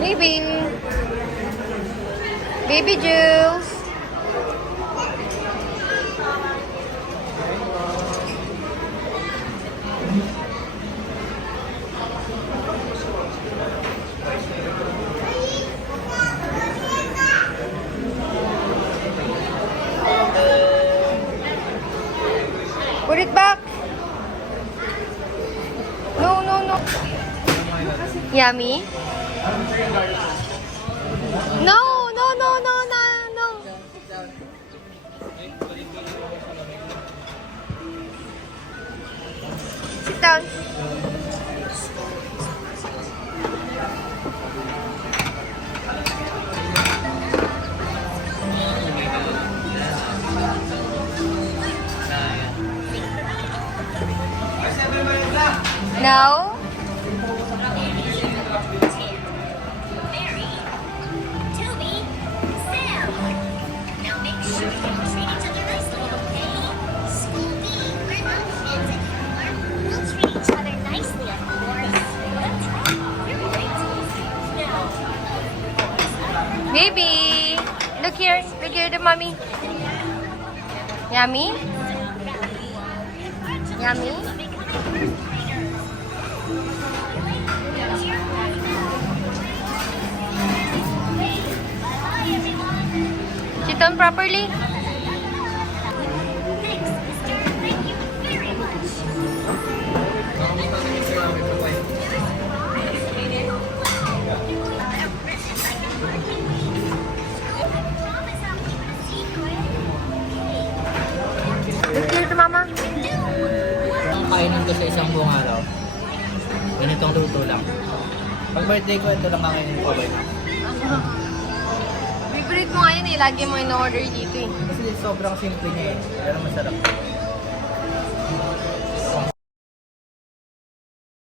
Baby. Baby Jules. Put it back. No, no, no. Yummy? No, no, no, no, no, no. Sit down. No? Baby, look here to mommy. Yummy? Yummy? Sit down properly. Look here to mama. Ang kainan ko sa isang buong araw, ganitong luto lang. Pag birthday ko, ito lang kakainin ko. Favorite mo nga yun eh. Lagi mo in-order dito eh. Kasi sobrang simple niya eh. Pero masarap.